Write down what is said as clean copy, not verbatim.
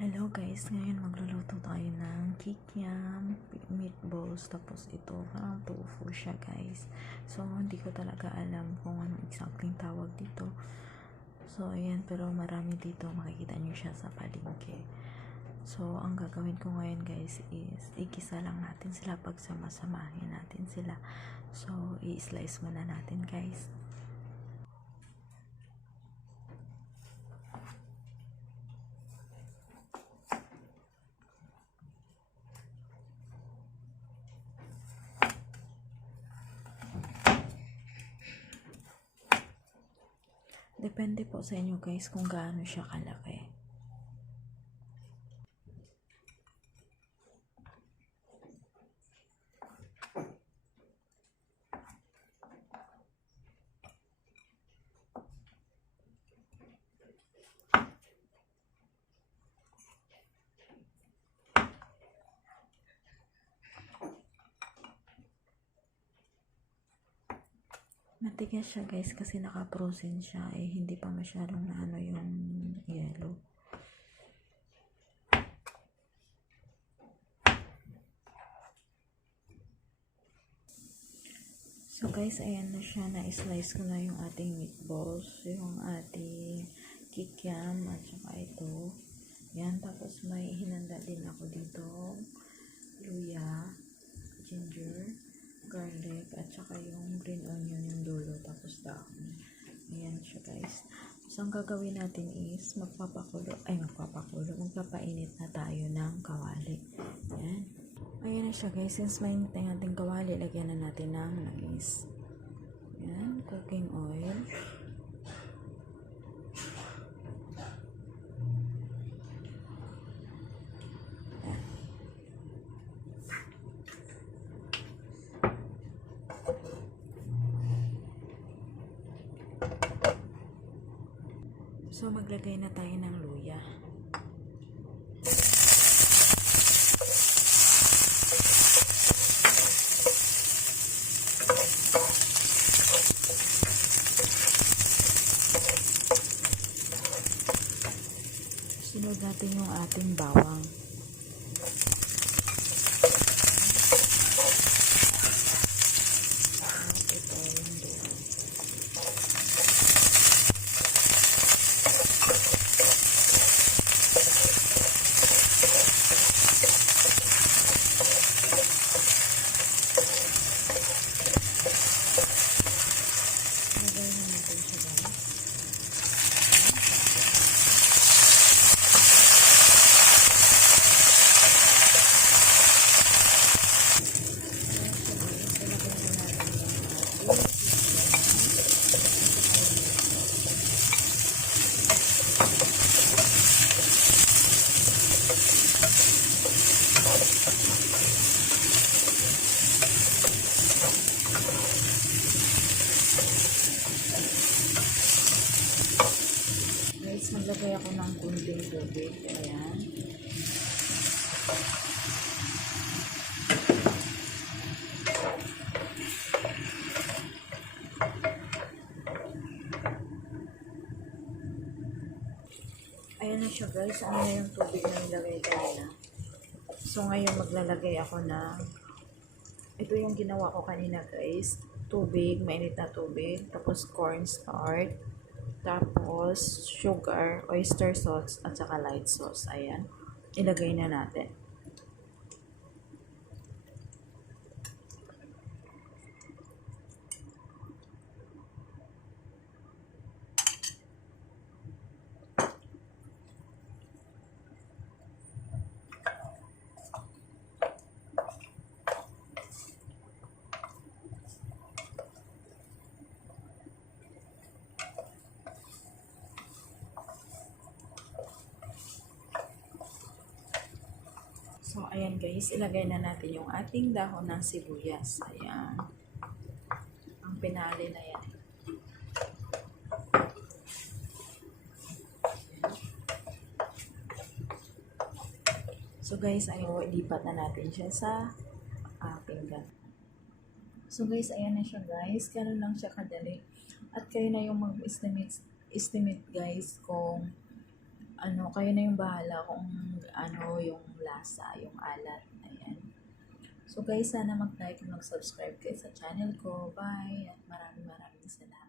Hello guys, ngayon magluluto tayo ng KIKIAM meatballs. Tapos ito, parang tofu siya guys. So, hindi ko talaga alam kung ano exactly tawag dito. So, ayan, pero marami dito. Makikita nyo siya sa palengke. So, ang gagawin ko ngayon guys is igisa lang natin sila, pagsama-samahin natin sila. So, i-slice muna natin guys. Depende po sa inyo guys kung gaano siya kalaki. Matigas siya guys kasi naka-frozen siya, hindi pa masyadong naano yung yellow. So guys, ayan na siya, na-slice ko na yung ating meatballs, yung ating KIKIAM at saka ito. Yan, tapos may hinanda din ako dito, luya, ginger, garlic, at saka yung green onion yung dulo, tapos dahon. Ayan siya guys. So, ang gagawin natin is magpapainit na tayo ng kawali. Ayan. Ayan na siya guys. Since mainit na yung ating kawali, lagyan na natin ng langis. Ayan, cooking oil. So, maglagay na tayo ng luya. Sunod natin yung ating bawang. Maglagay ako ng kunting tubig. Ayan. Ayan na siya guys. Ano na yung tubig na nilagay kanina. So ngayon maglalagay ako na ito yung ginawa ko kanina guys. Tubig, mainit na tubig. Tapos cornstarch. Tapos, sugar, oyster sauce, at saka light sauce. Ayan. Ilagay na natin. So, ayan guys, ilagay na natin yung ating dahon ng sibuyas. Ayan. Ang pinali na yan. So guys, ayun, ilipat na natin siya sa pinggan. So guys, ayan na siya guys. Ganun lang siya kadali. At kayo na yung mag-estimate guys kung kayo na yung bahala kung yung lasa, yung alat. Ayan. So guys, sana mag-like and mag-subscribe kayo sa channel ko. Bye! At maraming salamat.